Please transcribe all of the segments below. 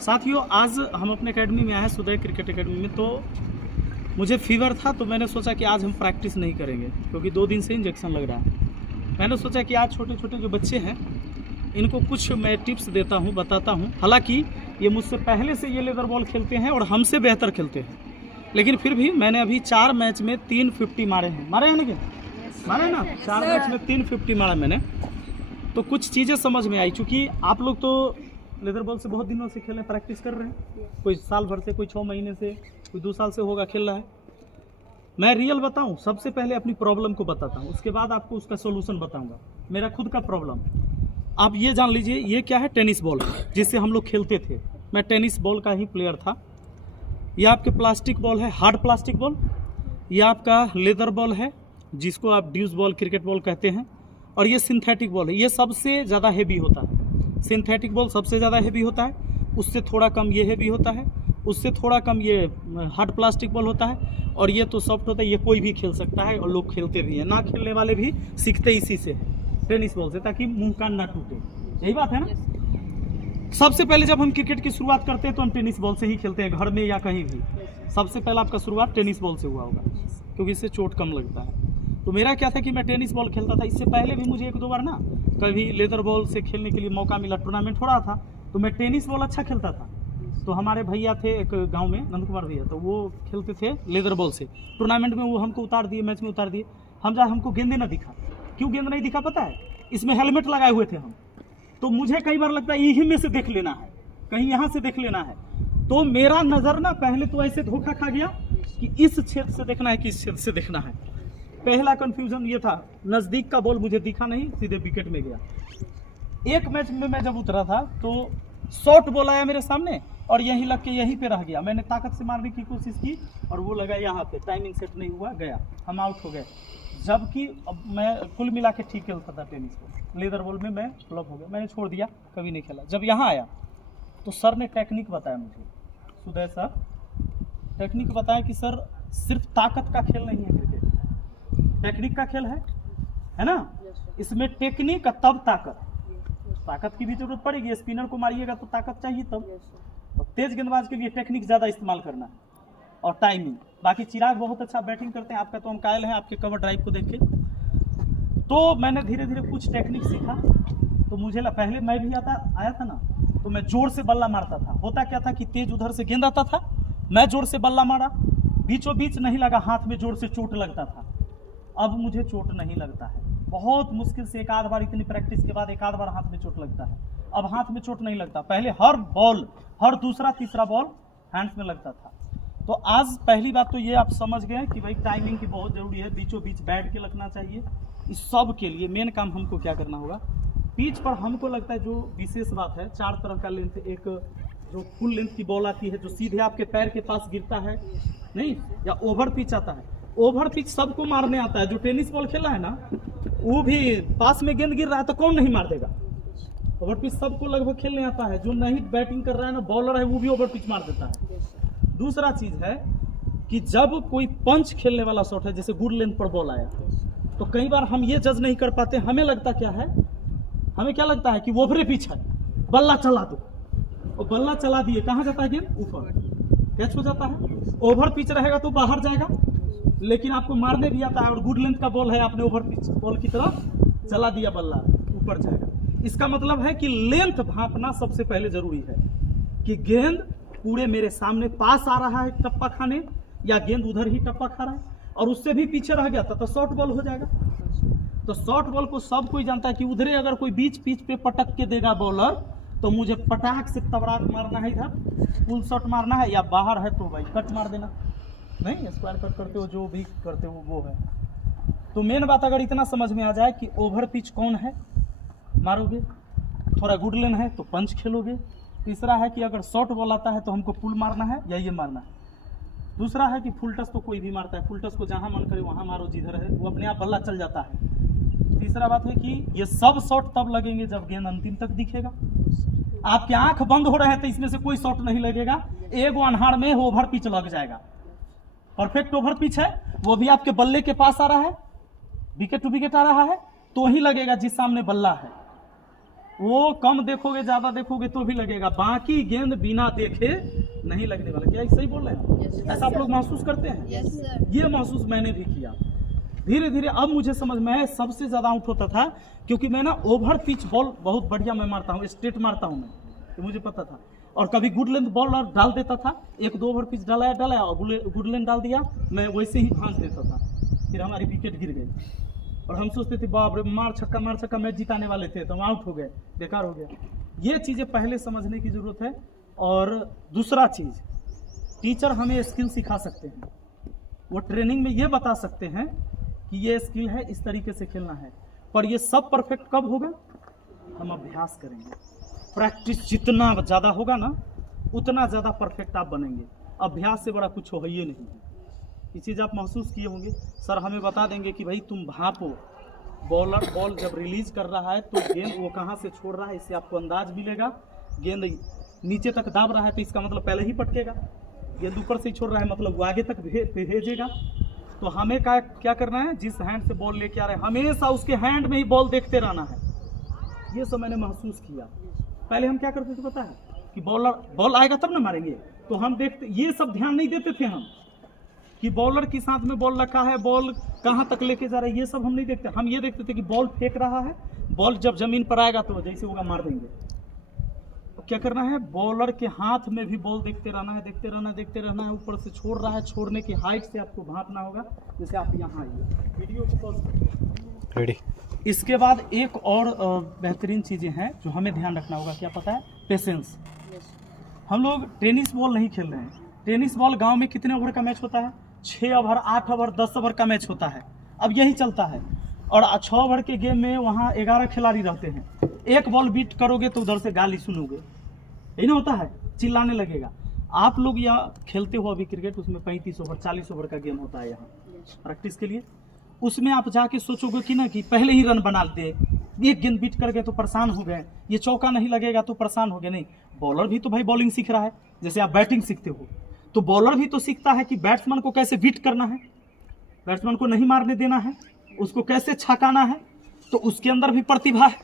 साथियों, आज हम अपने एकेडमी में आए हैं, सुदय क्रिकेट एकेडमी में। तो मुझे फीवर था, तो मैंने सोचा कि आज हम प्रैक्टिस नहीं करेंगे क्योंकि 2 दिन से इंजेक्शन लग रहा है। मैंने सोचा कि आज छोटे छोटे जो बच्चे हैं इनको कुछ मैं टिप्स देता हूं, बताता हूं। हालांकि ये मुझसे पहले से ये लेदर बॉल खेलते हैं और हमसे बेहतर खेलते हैं, लेकिन फिर भी मैंने अभी 4 मैच में 350 मारे हैं। मारे हैं ना? मारे ना? 4 मैच में 350 मारा मैंने। तो कुछ चीज़ें समझ में आई, चूँकि आप लोग तो लेदर बॉल से बहुत दिनों से खेलने प्रैक्टिस कर रहे हैं, कोई साल भर से, कोई 6 महीने से, कोई 2 साल से होगा खेल रहा है। मैं रियल बताऊं, सबसे पहले अपनी प्रॉब्लम को बताता हूं, उसके बाद आपको उसका सॉल्यूशन बताऊंगा। मेरा खुद का प्रॉब्लम आप ये जान लीजिए, ये क्या है? टेनिस बॉल, जिससे हम लोग खेलते थे। मैं टेनिस बॉल का ही प्लेयर था। ये आपके प्लास्टिक बॉल है, हार्ड प्लास्टिक बॉल। ये आपका लेदर बॉल है, जिसको आप ड्यूस बॉल, क्रिकेट बॉल कहते हैं। और ये सिंथेटिक बॉल है, ये सबसे ज़्यादा हेवी होता है। सिंथेटिक बॉल सबसे ज़्यादा हेवी होता है, उससे थोड़ा कम ये हेवी होता है, उससे थोड़ा कम ये हार्ड प्लास्टिक बॉल होता है, और ये तो सॉफ्ट होता है। ये कोई भी खेल सकता है और लोग खेलते भी हैं। ना खेलने वाले भी सीखते इसी से है, टेनिस बॉल से, ताकि मुंह कान ना टूटे। यही बात है ना? सबसे पहले जब हम क्रिकेट की शुरुआत करते हैं तो हम टेनिस बॉल से ही खेलते हैं, घर में या कहीं भी। सबसे पहले आपका शुरुआत टेनिस बॉल से हुआ होगा, क्योंकि इससे चोट कम लगता है। तो मेरा क्या था कि मैं टेनिस बॉल खेलता था। इससे पहले भी मुझे 1-2 बार ना कभी लेदर बॉल से खेलने के लिए मौका मिला, टूर्नामेंट हो रहा था, तो मैं टेनिस बॉल अच्छा खेलता था। तो हमारे भैया थे एक गांव में, नंद कुमार भैया, तो वो खेलते थे लेदर बॉल से। टूर्नामेंट में वो हमको उतार दिए, मैच में उतार दिए। हमको गेंदे ना दिखा। क्यों गेंद नहीं दिखा पता है? इसमें हेलमेट लगाए हुए थे हम। तो मुझे कई बार लगता है यही में से देख लेना है, कहीं यहाँ से देख लेना है। तो मेरा नज़र ना पहले तो ऐसे धोखा खा गया कि इस क्षेत्र से देखना है कि इस क्षेत्र से देखना है। पहला कंफ्यूजन ये था, नज़दीक का बॉल मुझे दिखा नहीं, सीधे विकेट में गया। एक मैच में मैं जब उतरा था तो शॉर्ट बॉल आया मेरे सामने और यहीं लग के यहीं पे रह गया। मैंने ताकत से मारने की कोशिश की और वो लगा यहाँ पे, टाइमिंग सेट नहीं हुआ, गया, हम आउट हो गए। जबकि अब मैं कुल मिला के ठीक खेलता था टेनिस को, लेदर बॉल में मैं फ्लॉप हो गया, मैंने छोड़ दिया, कभी नहीं खेला। जब यहाँ आया तो सर ने टेक्निक बताया मुझे, सुदय सर टेक्निक बताया कि सर सिर्फ ताकत का खेल नहीं है क्रिकेट, टेक्निक का खेल है ना? इसमें टेक्निक तब ताकत की भी जरूरत पड़ेगी। स्पिनर को मारिएगा तो ताकत चाहिए तब, और तेज गेंदबाज के लिए टेक्निक ज़्यादा इस्तेमाल करना है और टाइमिंग। बाकी चिराग बहुत अच्छा बैटिंग करते हैं, आपका तो हम कायल हैं आपके कवर ड्राइव को देख के। तो मैंने धीरे धीरे कुछ टेक्निक सीखा। तो मुझे पहले मैं भी आया था ना, तो मैं जोर से बल्ला मारता था। होता क्या था कि तेज उधर से गेंद आता था, मैं जोर से बल्ला मारा, बीचों बीच नहीं लगा, हाथ में जोर से चोट लगता था। अब मुझे चोट नहीं लगता है, बहुत मुश्किल से 1 आध बार, इतनी प्रैक्टिस के बाद 1 आध बार हाथ में चोट लगता है। अब हाथ में चोट नहीं लगता, पहले हर बॉल, हर दूसरा तीसरा बॉल हैंड्स में लगता था। तो आज पहली बात तो ये आप समझ गए कि भाई टाइमिंग की बहुत ज़रूरी है, बीचों बीच बैठ के लगना चाहिए। इस सब के लिए मेन काम हमको क्या करना होगा, पिच पर हमको लगता है जो विशेष बात है, 4 तरह का लेंथ, एक जो फुल लेंथ की बॉल आती है जो सीधे आपके पैर के पास गिरता है, नहीं, या ओवर पिच आता है। ओवर पिच सबको मारने आता है, जो टेनिस बॉल खेला है ना, वो भी पास में गेंद गिर रहा है तो कौन नहीं मार देगा? ओवर पिच सबको लगभग खेलने आता है। जो नहीं बैटिंग कर रहा है ना, बॉलर है, वो भी ओवर पिच मार देता है। दूसरा चीज है कि जब कोई पंच खेलने वाला शॉट है, जैसे गुड लेंथ पर बॉल आया, तो कई बार हम ये जज नहीं कर पाते। हमें लगता क्या है, हमें क्या लगता है कि ओवरे पिच है, बल्ला चला दो, और बल्ला चला दिए, कहाँ जाता है गेंद? ऊपर, कैच हो जाता है। ओवर पिच रहेगा तो बाहर जाएगा, लेकिन आपको मारने भी आता है, और गुड लेंथ का बॉल है, आपने ओवर पिच बॉल की तरफ चला दिया, बल्ला ऊपर जाएगा। इसका मतलब है कि लेंथ भांपना सबसे पहले जरूरी है, कि गेंद पूरे मेरे सामने पास आ रहा है टप्पा खाने, या गेंद उधर ही टप्पा खा रहा है, और उससे भी पीछे रह गया था तो शॉर्ट बॉल हो जाएगा। तो शॉर्ट बॉल को सब कोई जानता है कि उधरे अगर कोई बीच पिच पे पटक के देगा बॉलर, तो मुझे पटाख से तबड़ाक मारना है, इधर फुल शॉट मारना है, या बाहर है तो भाई कट मार देना, नहीं स्क्वायर कट करते हो, जो भी करते हो वो है। तो मेन बात अगर इतना समझ में आ जाए कि ओवर पिच कौन है, मारोगे, थोड़ा गुड लेन है तो पंच खेलोगे। तीसरा है कि अगर शॉर्ट बॉल आता है तो हमको पुल मारना है या ये मारना है। दूसरा है कि फुल टच तो कोई भी मारता है, फुल टच को जहाँ मन करे वहाँ मारो, जिधर है वो अपने आप बल्ला चल जाता है। तीसरा बात है कि ये सब शॉट तब लगेंगे जब गेंद अंतिम तक दिखेगा। आपकी आंख बंद हो रहे हैं तो इसमें से कोई शॉट नहीं लगेगा, एक अनहार में ओवर पिच लग जाएगा। परफेक्ट ओवर पिच है, वो भी आपके बल्ले के पास आ रहा है, विकेट टू विकेट आ रहा है, तो ही लगेगा जिस सामने बल्ला है। वो कम देखोगे ज्यादा देखोगे तो भी लगेगा, बाकी गेंद बिना देखे नहीं लगने वाला। क्या सही बोल रहे हैं? ऐसा आप लोग महसूस करते हैं? ये महसूस मैंने भी किया। धीरे धीरे अब मुझे समझ में सबसे ज्यादा आउट होता था क्योंकि मैं ना ओवर पिच बॉल बहुत बढ़िया मैं मारता हूँ, स्ट्रेट मारता हूँ मैं, तो मुझे पता था। और कभी गुड लेंथ बॉल और डाल देता था, 1-2 ओवर पिच डाला और गुड लेंथ डाल दिया, मैं वैसे ही भांज देता था, फिर हमारी विकेट गिर गई और हम सोचते थे बाप रे मार छक्का मैच जिताने वाले थे तो हम आउट हो गए, बेकार हो गया। ये चीज़ें पहले समझने की ज़रूरत है। और दूसरा चीज़, टीचर हमें स्किल सिखा सकते हैं, वो ट्रेनिंग में ये बता सकते हैं कि ये स्किल है, इस तरीके से खेलना है, पर ये सब परफेक्ट कब होगा? हम अभ्यास करेंगे। प्रैक्टिस जितना ज़्यादा होगा ना उतना ज़्यादा परफेक्ट आप बनेंगे। अभ्यास से बड़ा कुछ हो ही नहीं है। ये चीज़ आप महसूस किए होंगे। सर हमें बता देंगे कि भाई तुम भापो, बॉल जब रिलीज कर रहा है तो गेंद वो कहाँ से छोड़ रहा है, इससे आपको अंदाज मिलेगा। गेंद नीचे तक दाब रहा है तो इसका मतलब पहले ही पटकेगा, गेंद ऊपर से ही छोड़ रहा है मतलब वो आगे तक भेजेगा। तो हमें क्या करना है, जिस हैंड से बॉल लेके आ रहे हैं हमेशा उसके हैंड में ही बॉल देखते रहना है। ये सब मैंने महसूस किया। पहले हम क्या करते थे पता है कि बॉल आएगा तब ना मारेंगे, तो हम देखते, ये सब ध्यान नहीं देते थे हम कि बॉलर के साथ में बॉल रखा है, बॉल कहाँ तक लेके जा रहा है, ये सब हम नहीं देखते। हम ये देखते थे कि बॉल फेंक रहा है, बॉल जब जमीन पर आएगा तो जैसे होगा मार देंगे। तो क्या करना है, बॉलर के हाथ में भी बॉल देखते रहना है, ऊपर से छोड़ रहा है, छोड़ने की हाइट से आपको भांपना होगा। जैसे आप यहाँ आइए, वीडियो को पॉज रेडी। इसके बाद एक और बेहतरीन चीज़ें हैं जो हमें ध्यान रखना होगा, क्या पता है? पेशेंस। हम लोग टेनिस बॉल नहीं खेल रहे हैं। टेनिस बॉल गांव में कितने ओवर का मैच होता है? 6 ओवर, 8 ओवर, 10 ओवर का मैच होता है। अब यही चलता है। और 6 ओवर के गेम में वहाँ 11 खिलाड़ी रहते हैं। एक बॉल बीट करोगे तो उधर से गाली सुनोगे, यही ना होता है, चिल्लाने लगेगा। आप लोग यहाँ खेलते हो अभी क्रिकेट, उसमें 35 ओवर 40 ओवर का गेम होता है यहाँ प्रैक्टिस के लिए। उसमें आप जाके सोचोगे कि ना कि पहले ही रन बना दे, एक गेंद बीट कर गए तो परेशान हो गए, ये चौका नहीं लगेगा तो परेशान हो गए। नहीं, बॉलर भी तो भाई बॉलिंग सीख रहा है, जैसे आप बैटिंग सीखते हो तो बॉलर भी तो सीखता है कि बैट्समैन को कैसे बीट करना है, बैट्समैन को नहीं मारने देना है, उसको कैसे छकाना है। तो उसके अंदर भी प्रतिभा है।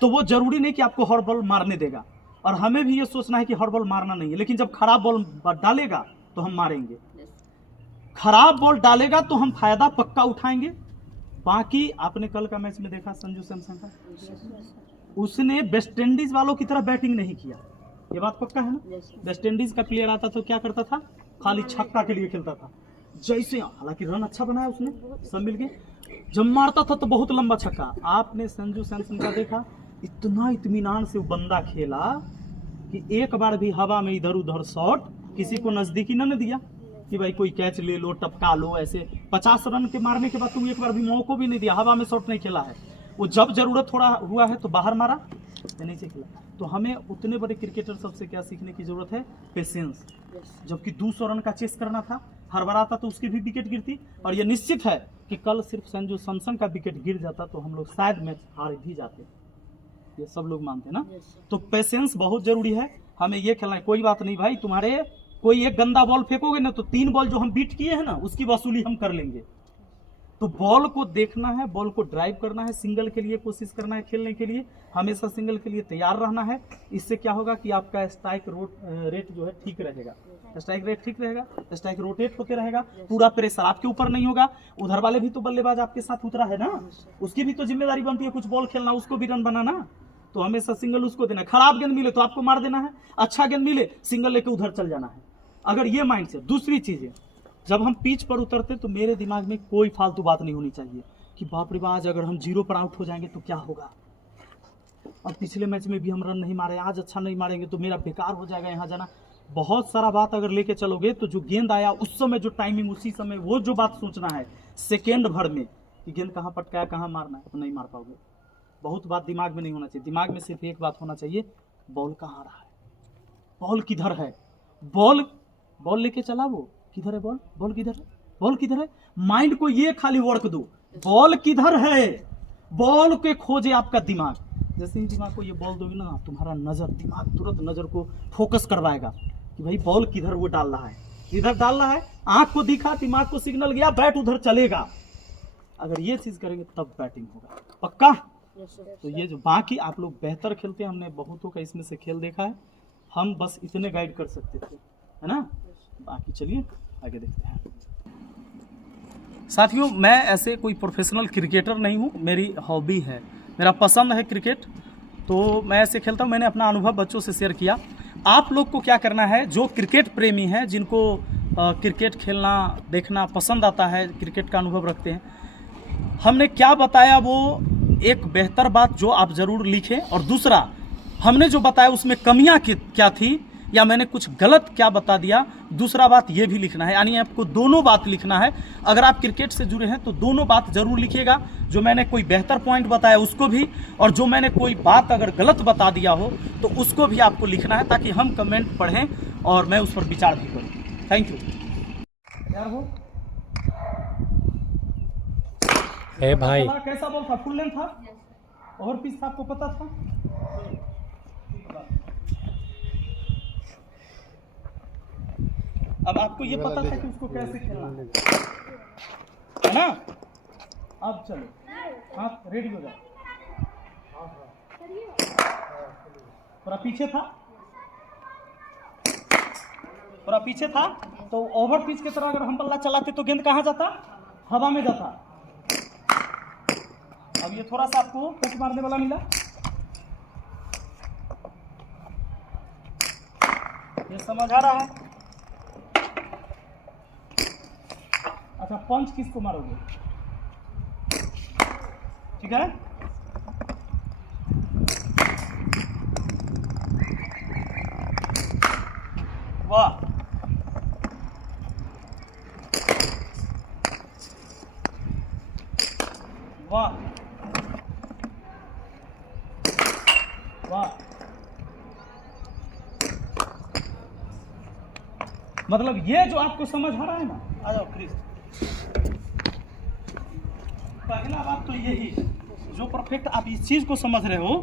तो वो जरूरी नहीं कि आपको हर बॉल मारने देगा। और हमें भी ये सोचना है कि हर बॉल मारना नहीं है, लेकिन जब खराब बॉल डालेगा तो हम मारेंगे, खराब बॉल डालेगा तो हम फायदा पक्का उठाएंगे। बाकी आपने कल का मैच में देखा संजू सैमसन का, उसने वेस्ट इंडीज वालों की तरह बैटिंग नहीं किया, ये बात पक्का है ना। वेस्ट इंडीज का प्लेयर आता तो क्या करता था, खाली छक्का के लिए खेलता था। जैसे हालांकि रन अच्छा बनाया उसने, सब मिल गए, जब मारता था तो बहुत लंबा छक्का। आपने संजू सैमसन का देखा, इतना इत्मीनान से वो बंदा खेला कि एक बार भी हवा में इधर उधर शॉट किसी को नजदीकी न दिया कि भाई कोई कैच ले लो, टपका लो। ऐसे 50 रन के मारने के बाद तुम एक बार भी मौका भी नहीं दिया, हवा में शॉट नहीं खेला है। वो जब जरूरत थोड़ा हुआ है तो बाहर मारा या नीचे खेला। तो हमें उतने बड़े क्रिकेटर सबसे क्या सीखने की जरूरत है, पेशेंस। जबकि 200 रन का चेस करना था, हड़बड़ाता तो उसकी भी विकेट गिरती। और ये निश्चित है कि कल सिर्फ संजू सैमसन का विकेट गिर जाता तो हम लोग शायद मैच हार भी जाते, ये सब लोग मानते ना। तो पेशेंस बहुत जरूरी है, हमें ये खेलना है। कोई बात नहीं भाई, तुम्हारे कोई एक गंदा बॉल फेंकोगे ना तो 3 बॉल जो हम बीट किए हैं ना उसकी वसूली हम कर लेंगे। तो बॉल को देखना है, बॉल को ड्राइव करना है, सिंगल के लिए कोशिश करना है, खेलने के लिए हमेशा सिंगल के लिए तैयार रहना है। इससे क्या होगा कि आपका स्ट्राइक रेट जो है ठीक रहेगा, स्ट्राइक रेट ठीक रहेगा, स्ट्राइक रोटेट होकर रहेगा, पूरा प्रेशर आपके ऊपर नहीं होगा। उधर वाले भी तो बल्लेबाज आपके साथ उतरा है ना, उसकी भी तो जिम्मेदारी बनती है कुछ बॉल खेलना, उसको भी रन बनाना। तो हमेशा सिंगल उसको देना है। खराब गेंद मिले तो आपको मार देना है, अच्छा गेंद मिले सिंगल लेके उधर चल जाना है, अगर ये माइंड से। दूसरी चीज है, जब हम पिच पर उतरते तो मेरे दिमाग में कोई फालतू बात नहीं होनी चाहिए कि बाप रे आज अगर हम 0 पर आउट हो जाएंगे तो क्या होगा, और पिछले मैच में भी हम रन नहीं मारे, आज अच्छा नहीं मारेंगे तो मेरा बेकार हो जाएगा यहाँ जाना। बहुत सारा बात अगर लेके चलोगे तो जो गेंद आया उस समय जो टाइमिंग, उसी समय वो जो बात सोचना है सेकेंड भर में कि गेंद कहाँ पटकाया, कहाँ मारना है, तो नहीं मार पाओगे। बहुत बात दिमाग में नहीं होना चाहिए, दिमाग में सिर्फ एक बात होना चाहिए, बॉल कहाँ रहा है, बॉल किधर है, बॉल लेके चला, वो किधर है बॉल, बॉल किधर है, बॉल किधर है। माइंड को ये खाली वर्क दो, बॉल किधर है, बॉल के खोजे आपका दिमाग। जैसे ही दिमाग को ये बॉल दोगे ना, तुम्हारा नजर, दिमाग तुरंत नजर को फोकस करवाएगा कि भाई बॉल किधर वो डाल रहा है, इधर डाल रहा है, आंख को दिखा, दिमाग को सिग्नल गया, बैट उधर चलेगा। अगर ये चीज करेंगे तब बैटिंग होगा, पक्का। तो ये जो बाकी आप लोग बेहतर खेलते हैं, हमने बहुतों का इसमें से खेल देखा है, हम बस इतने गाइड कर सकते थे, है ना। बाकी चलिए आगे देखते हैं। साथियों, मैं ऐसे कोई प्रोफेशनल क्रिकेटर नहीं हूँ, मेरी हॉबी है, मेरा पसंद है क्रिकेट, तो मैं ऐसे खेलता हूँ। मैंने अपना अनुभव बच्चों से शेयर किया। आप लोग को क्या करना है, जो क्रिकेट प्रेमी हैं, जिनको क्रिकेट खेलना देखना पसंद आता है, क्रिकेट का अनुभव रखते हैं, हमने क्या बताया वो एक बेहतर बात जो आप ज़रूर लिखें, और दूसरा हमने जो बताया उसमें कमियां क्या थी या मैंने कुछ गलत क्या बता दिया, दूसरा बात ये भी लिखना है। यानी आपको दोनों बात लिखना है। अगर आप क्रिकेट से जुड़े हैं तो दोनों बात जरूर लिखिएगा, जो मैंने कोई बेहतर पॉइंट बताया उसको भी, और जो मैंने कोई बात अगर गलत बता दिया हो तो उसको भी आपको लिखना है, ताकि हम कमेंट पढ़ें और मैं उस पर विचार भी करूँ। Thank you. तैयार हो? ए भाई, कैसा बॉल था? फुल लेंथ था? ओवर पिच था? आपको पता था? अब आपको ये पता था कि उसको कैसे खेलना है ना। अब चलो, हाथ रेडी हो जाओ। थोड़ा पीछे था, थोड़ा पीछे था, तो ओवर पिच की तरह अगर हम बल्ला चलाते तो गेंद कहाँ जाता? हवा में जाता। अब ये थोड़ा सा आपको टच मारने वाला मिला, ये समझ आ रहा है? अच्छा, पंच किसको मारोगे? ठीक है, वाह, वाह, वाह। मतलब ये जो आपको समझ आ रहा है ना, आ जाओ क्रिस। पहला बात तो यही जो परफेक्ट आप इस चीज को समझ रहे हो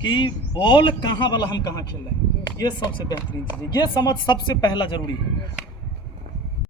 कि बॉल कहाँ वाला हम कहाँ खेल रहे हैं, ये सबसे बेहतरीन चीज है। ये समझ सबसे पहला जरूरी है।